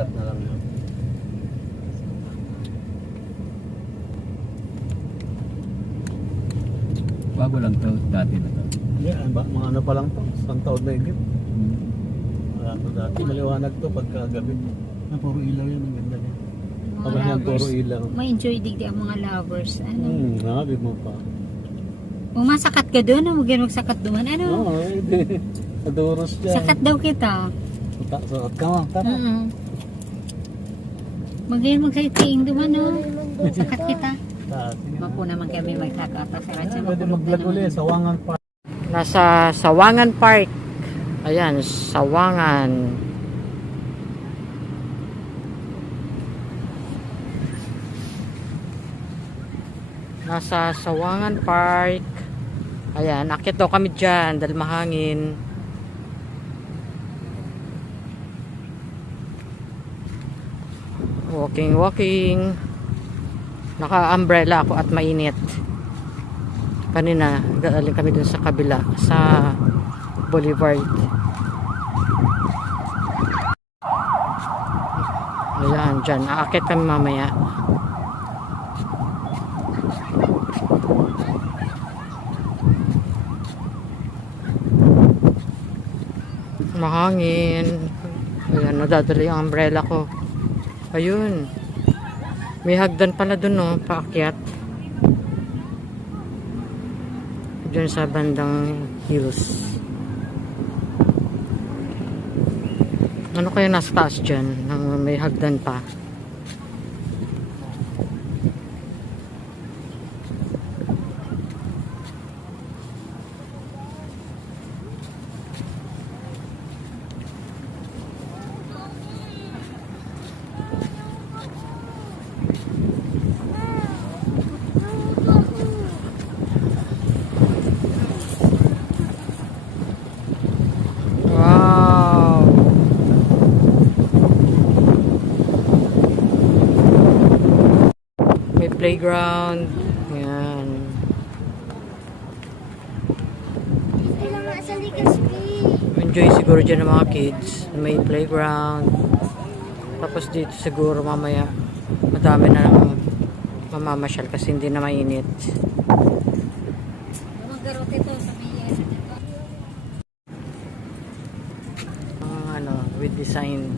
sikat na lang yun. Bago lang to, dati na to. Hindi, mga ano pa lang to, isang taon na higit. Wala to dati, maliwanag to pagkagabi. Puro ilaw yun, ang ganda niya. Mga Pag yan, puro lovers. ilaw. May enjoy digdi ang mga lovers. Ano? Nabi mo pa. Kung masakat ka doon, huwag yan magsakat doon. Ano? Oo, hindi. Adoros dyan. Sakat daw kita. Sukat ka mo, tara. Magayon magsaitiing doon, no? Sakat kita. Sige. Mapo naman kami magkakata sa radyo. Pwede mag-vlog ulit, Sawangan Park. Nasa Sawangan Park. Ayan, Sawangan. Nasa Sawangan Park. Ayan, akit daw kami dyan dahil mahangin. Walking. Naka-umbrella ako at mainit. Kanina, galing kami dun sa kabila, sa Boulevard. Ayan, dyan. Aakit kami mamaya. Mahangin. Ayan, nadadala yung umbrella ko. Ayun. May hagdan pala dun, no, paakyat. Diyan sa bandang hills. Ano kaya nasa taas dyan? Nang may hagdan pa. Wow! May playground. Ayan. Enjoy siguro dyan ng mga kids. May playground. Tapos dito siguro mamaya madami na lang mamamasyal kasi hindi na mainit. Magkarote to sa biyan. Ano, with design.